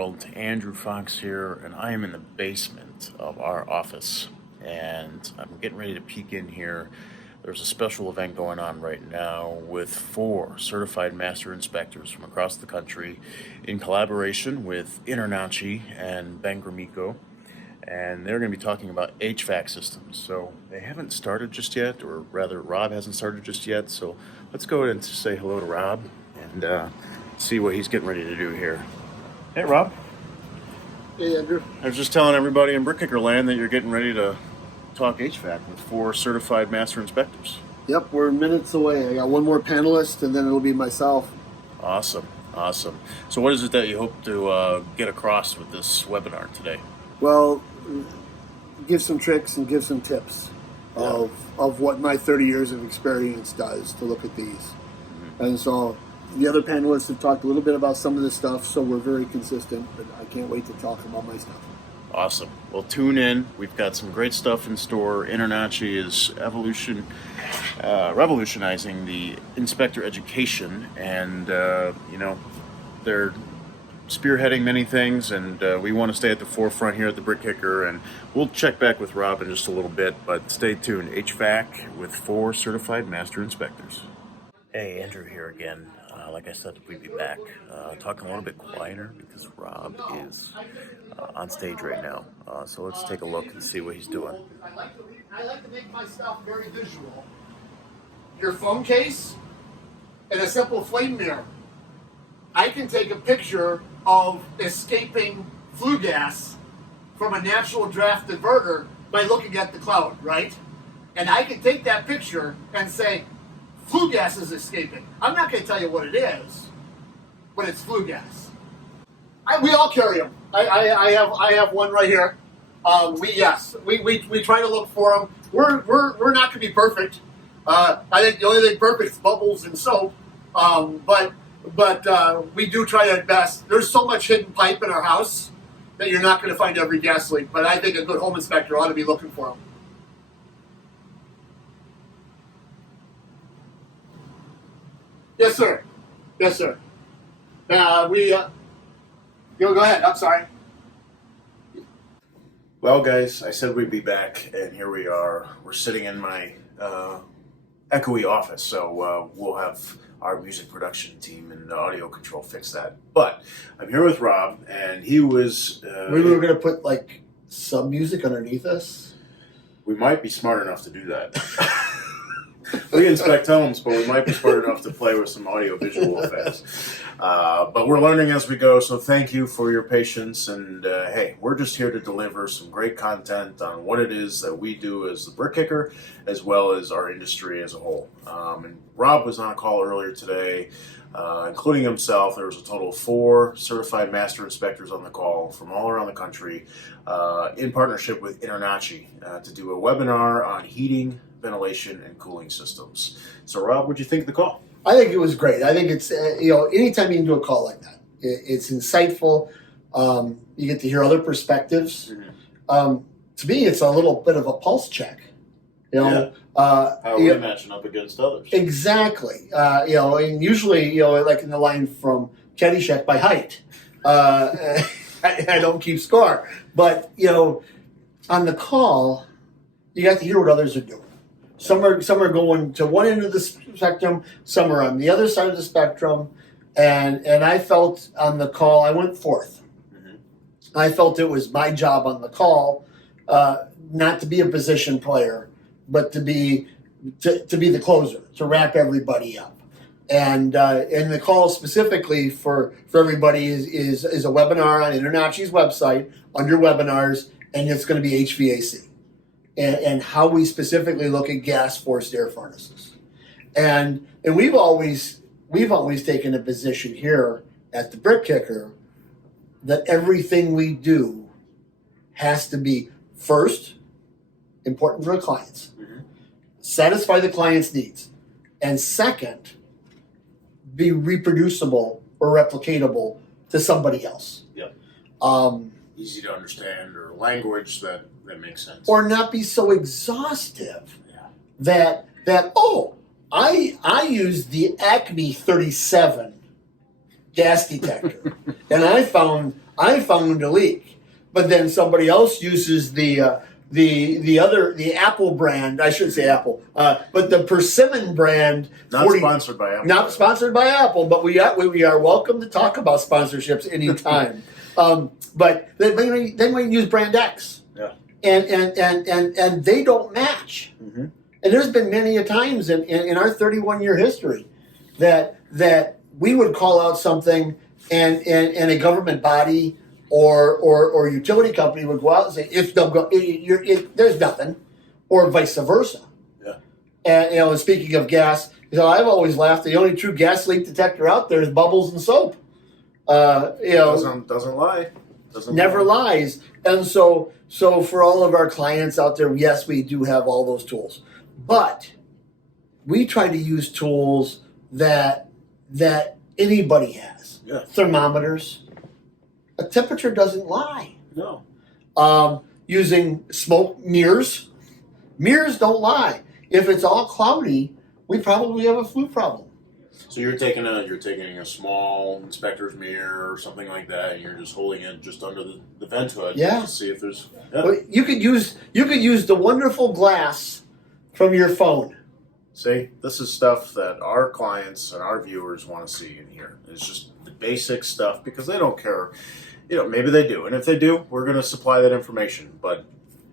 world. Andrew Fox here, and I am in the basement of our office, and I'm getting ready to peek in here. There's a special event going on right now with 4 certified master inspectors from across the country in collaboration with InterNACHI and Bangramico, and they're going to be talking about HVAC systems. So they haven't started just yet, or rather Rob hasn't started just yet, so let's go ahead and say hello to Rob and see what he's getting ready to do here. Hey, Rob. Hey, Andrew. I was just telling everybody in BrickKicker land that you're getting ready to talk HVAC with 4 certified master inspectors. Yep, we're minutes away. I got one more panelist, and then it'll be myself. Awesome, awesome. So what is it that you hope to get across with this webinar today? Well, give some tricks and give some tips of what my 30 years of experience does to look at these. Mm-hmm. And so the other panelists have talked a little bit about some of this stuff, so we're very consistent, but I can't wait to talk about my stuff. Awesome. Well, tune in. We've got some great stuff in store. InterNACHI is revolutionizing the inspector education, and they're spearheading many things, and we want to stay at the forefront here at the BrickKicker, and we'll check back with Rob in just a little bit, but stay tuned. HVAC with 4 certified master inspectors. Hey, Andrew here again. Like I said, we'd be back talking a little bit quieter because Rob is on stage right now. So let's take a look and see what he's doing. I like to make my stuff very visual. Your phone case and a simple flame mirror. I can take a picture of escaping flue gas from a natural draft diverter by looking at the cloud, right? And I can take that picture and say, flue gas is escaping. I'm not going to tell you what it is, but it's flue gas. We all carry them. I have one right here. We try to look for them. We're not going to be perfect. I think the only thing perfect is bubbles and soap. But we do try our best. There's so much hidden pipe in our house that you're not going to find every gas leak. But I think a good home inspector ought to be looking for them. Yes, sir. Yes, sir. Go ahead. I'm sorry. Well, guys, I said we'd be back, and here we are. We're sitting in my echoey office, so we'll have our music production team and the audio control fix that. But I'm here with Rob, and he was... we were going to put, like, some music underneath us? We might be smart enough to do that. We inspect homes, but we might be smart enough to play with some audio-visual effects. But we're learning as we go, so thank you for your patience. And hey, we're just here to deliver some great content on what it is that we do as the BrickKicker, as well as our industry as a whole. And Rob was on a call earlier today, including himself. There was a total of 4 certified master inspectors on the call from all around the country in partnership with InterNACHI to do a webinar on heating, ventilation, and cooling systems. So, Rob, what'd you think of the call? I think it was great. I think it's, anytime you can do a call like that, it's insightful. You get to hear other perspectives. Mm-hmm. To me, it's a little bit of a pulse check. How we matching up against others. Exactly. And usually, like in the line from Caddyshack by height, I don't keep score. But, on the call, you got to hear what others are doing. Some are going to one end of the spectrum, some are on the other side of the spectrum, and I felt on the call, I went fourth. Mm-hmm. I felt it was my job on the call, not to be a position player, but to be the closer, to wrap everybody up. And the call specifically for everybody is a webinar on InterNACHI's website under webinars, and it's going to be HVAC. And how we specifically look at gas-forced air furnaces, and we've always taken a position here at the BrickKicker that everything we do has to be first important for the clients, mm-hmm. satisfy the client's needs, and second, be reproducible or replicatable to somebody else. Yep. Easy to understand, or language that makes sense. Or not be so exhaustive that I use the Acme 37 gas detector and I found I found a leak, but then somebody else uses the Apple brand. I shouldn't say Apple, but the Persimmon brand. Not sponsored by Apple. Not sponsored by Apple, but we are welcome to talk about sponsorships anytime. But then we use brand X. Yeah. And they don't match. Mm-hmm. And there's been many a times in our 31-year history that we would call out something and a government body or utility company would go out and say, there's nothing, or vice versa. Yeah. And speaking of gas, I've always laughed, the only true gas leak detector out there is bubbles and soap. Doesn't lie. Never lies. And so for all of our clients out there, yes, we do have all those tools. But we try to use tools that anybody has. Yeah. Thermometers. A temperature doesn't lie. No. Using smoke mirrors. Mirrors don't lie. If it's all cloudy, we probably have a flu problem. So you're taking a small inspector's mirror or something like that, and you're just holding it just under the vent hood to see if there's. Yeah. Well, you could use the wonderful glass from your phone. See, this is stuff that our clients and our viewers want to see and hear. It's just the basic stuff because they don't care. Maybe they do, and if they do, we're going to supply that information. But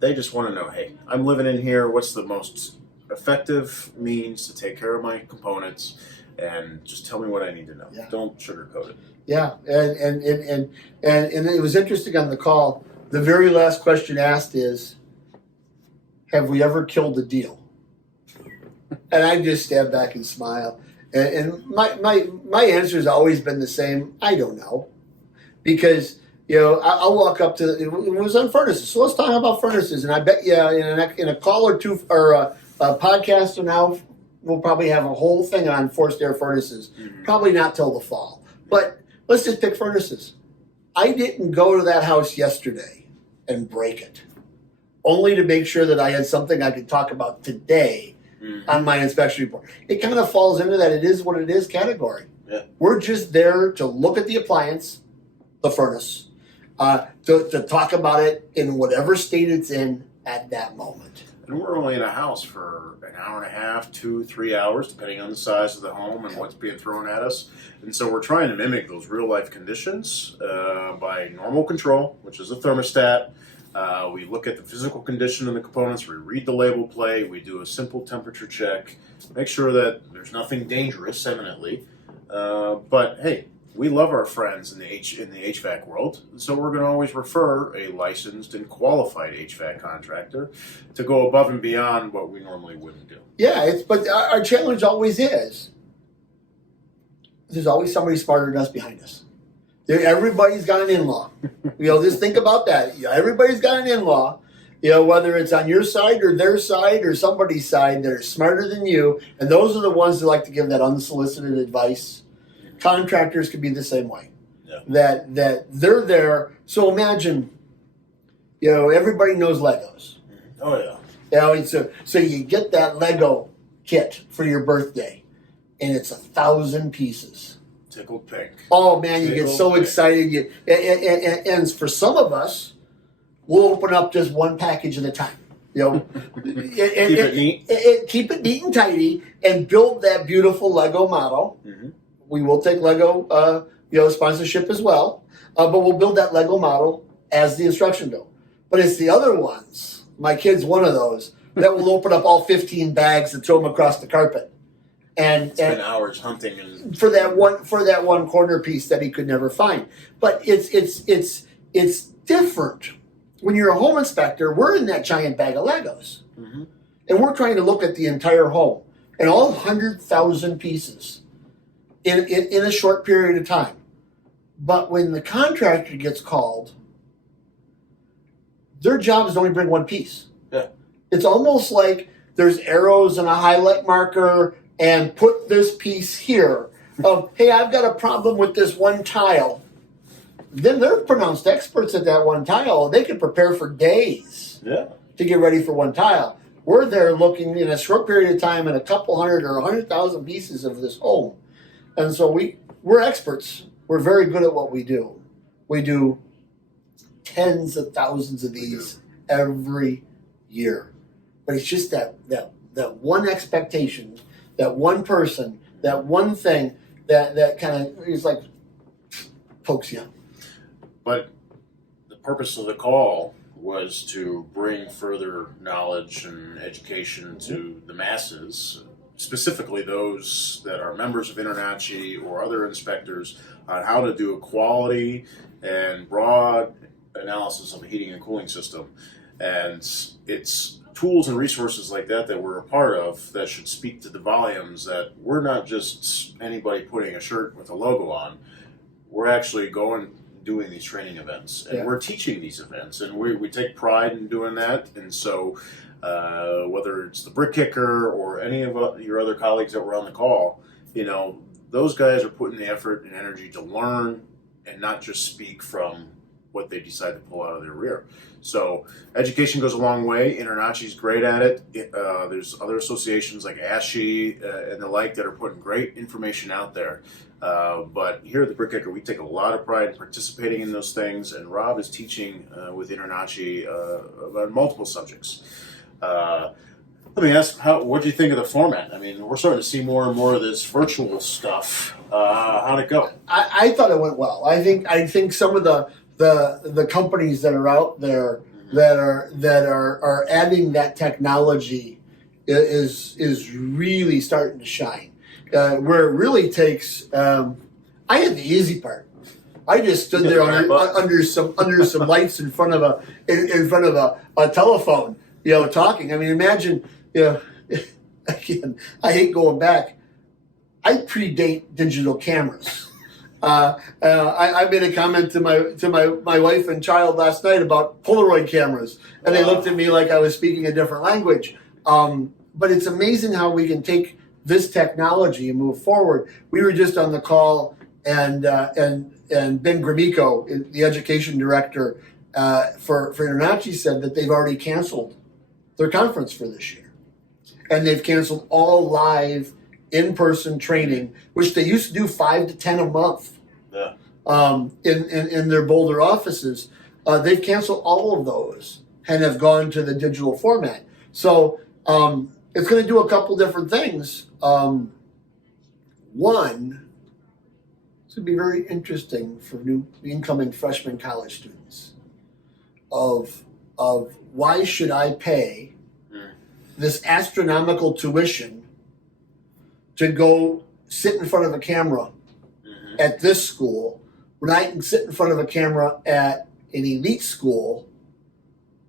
they just want to know, hey, I'm living in here. What's the most effective means to take care of my components? And just tell me what I need to know. Yeah. Don't sugarcoat it. Yeah, and it was interesting on the call. The very last question asked is, "Have we ever killed a deal?" And I just stand back and smile. And my answer has always been the same. I don't know, because I'll walk up to it was on furnaces. So let's talk about furnaces. And I bet you in a call or two or a podcast from now, we'll probably have a whole thing on forced air furnaces. Mm-hmm. Probably not till the fall. But let's just pick furnaces. I didn't go to that house yesterday and break it, only to make sure that I had something I could talk about today on my inspection report. It kind of falls into that it is what it is category. Yeah. We're just there to look at the appliance, the furnace, to talk about it in whatever state it's in at that moment. And we're only in a house for an hour and a half, 2-3 hours, depending on the size of the home and what's being thrown at us. And so we're trying to mimic those real-life conditions by normal control, which is a thermostat. We look at the physical condition of the components. We read the label plate. We do a simple temperature check. Make sure that there's nothing dangerous, eminently. But, hey, we love our friends in the HVAC world, so we're going to always refer a licensed and qualified HVAC contractor to go above and beyond what we normally wouldn't do. Yeah, but our challenge always is there's always somebody smarter than us behind us. Everybody's got an in-law. Just think about that. Everybody's got an in-law. Whether it's on your side or their side or somebody's side, they're smarter than you, and those are the ones that like to give that unsolicited advice. Contractors could be the same way. Yeah. That they're there. So imagine, everybody knows Legos. Oh yeah. So you get that Lego kit for your birthday, and it's 1,000 pieces. Tickled pink. Oh man, you get so excited. And for some of us, we'll open up just one package at a time. Keep it neat. Keep it neat and tidy, and build that beautiful Lego model. Mm-hmm. We will take Lego, sponsorship as well, but we'll build that Lego model as the instruction go. But it's the other ones. My kid's one of those that will open up all 15 bags and throw them across the carpet, and spend hours hunting and for that one corner piece that he could never find. But it's different when you're a home inspector. We're in that giant bag of Legos, and we're trying to look at the entire home and all 100,000 pieces. In a short period of time. But when the contractor gets called, their job is to only bring one piece. Yeah. It's almost like there's arrows and a highlight marker and put this piece here of, hey, I've got a problem with this one tile. Then they're pronounced experts at that one tile. They can prepare for days to get ready for one tile. We're there looking in a short period of time at a couple hundred or 100,000 pieces of this home. And so we're experts. We're very good at what we do. We do tens of thousands of these every year. But it's just that one expectation, that one person, that one thing that kind of is like pokes you. But the purpose of the call was to bring further knowledge and education to the masses, specifically those that are members of InterNACHI or other inspectors, on how to do a quality and broad analysis of a heating and cooling system. And it's tools and resources like that we're a part of that should speak to the volumes that we're not just anybody putting a shirt with a logo on. We're actually doing these training events, and we're teaching these events, and we take pride in doing that. And so whether it's the BrickKicker or any of your other colleagues that were on the call, those guys are putting the effort and energy to learn and not just speak from what they decide to pull out of their rear. So education goes a long way. InterNACHI's great at it. There's other associations like ASHI and the like that are putting great information out there. But here at the BrickKicker, we take a lot of pride in participating in those things, and Rob is teaching with InterNACHI about multiple subjects. Let me ask, what do you think of the format? I mean, we're starting to see more and more of this virtual stuff. How'd it go? I thought it went well. I think some of the companies that are out there that are adding that technology is really starting to shine. Where it really takes, I had the easy part. I just stood there under some lights in front of a telephone, talking. I mean, imagine, again, I hate going back. I predate digital cameras. I made a comment to my wife and child last night about Polaroid cameras, and they looked at me like I was speaking a different language. But it's amazing how we can take this technology and move forward. We were just on the call, and Ben Grimico, the education director for InterNACHI, said that they've already canceled their conference for this year, and they've canceled all live in-person training, which they used to do 5 to 10 a month. Yeah. In their Boulder offices. They've canceled all of those and have gone to the digital format. So it's going to do a couple different things. One, it's going to be very interesting for new incoming freshman college students of why should I pay this astronomical tuition to go sit in front of a camera at this school when I can sit in front of a camera at an elite school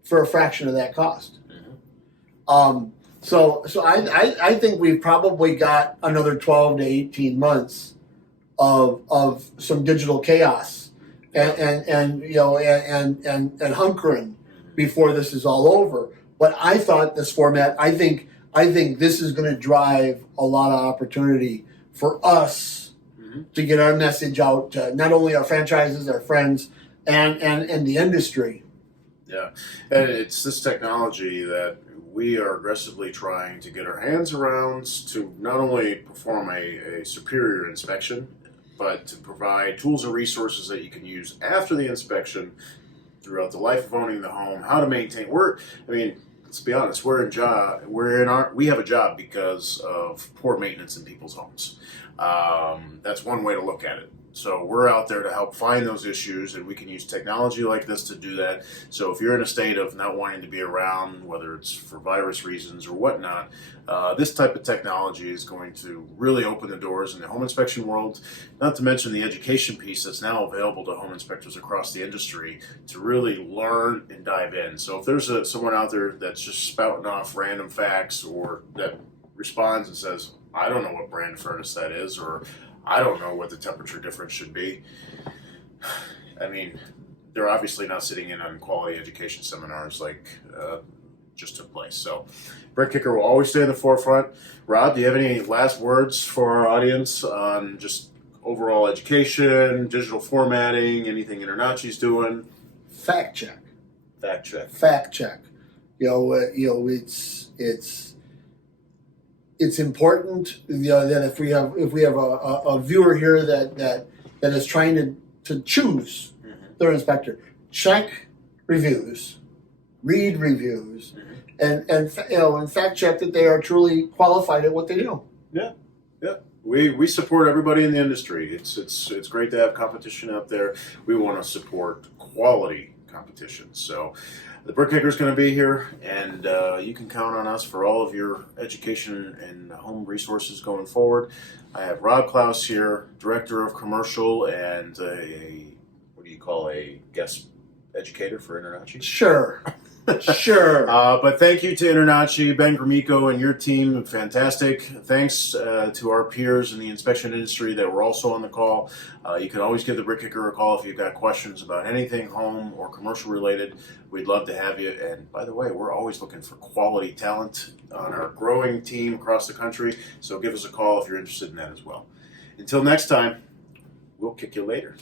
for a fraction of that cost. So I think we've probably got another 12 to 18 months of some digital chaos and hunkering before this is all over. But I thought this format, I think this is going to drive a lot of opportunity for us to get our message out to not only our franchises, our friends, and the industry. Yeah, and it's this technology that we are aggressively trying to get our hands around to not only perform a superior inspection, but to provide tools and resources that you can use after the inspection throughout the life of owning the home, how to maintain. Let's be honest, we have a job because of poor maintenance in people's homes. That's one way to look at it. So we're out there to help find those issues, and we can use technology like this to do that. So if you're in a state of not wanting to be around, whether it's for virus reasons or whatnot, this type of technology is going to really open the doors in the home inspection world, not to mention the education piece that's now available to home inspectors across the industry to really learn and dive in. So if there's someone out there that's just spouting off random facts, or that responds and says, I don't know what brand furnace that is, or I don't know what the temperature difference should be. I mean, they're obviously not sitting in on quality education seminars like just took place. So BrickKicker will always stay in the forefront. Rob, do you have any last words for our audience on just overall education, digital formatting, anything InterNACHI's doing? Fact check. Fact check. Fact check. It's important that if we have a viewer here that is trying to choose their inspector, check reviews, read reviews, and fact check that they are truly qualified at what they do. Yeah. We support everybody in the industry. It's great to have competition out there. We want to support quality competition. So the BrickKicker is going to be here, and you can count on us for all of your education and home resources going forward. I have Rob Claus here, Director of Commercial, and what do you call a guest educator for InterNACHI? Sure. But thank you to InterNACHI, Ben Grimico, and your team. Fantastic. Thanks to our peers in the inspection industry that were also on the call. You can always give the BrickKicker a call if you've got questions about anything home or commercial related. We'd love to have you. And by the way, we're always looking for quality talent on our growing team across the country. So give us a call if you're interested in that as well. Until next time, we'll kick you later.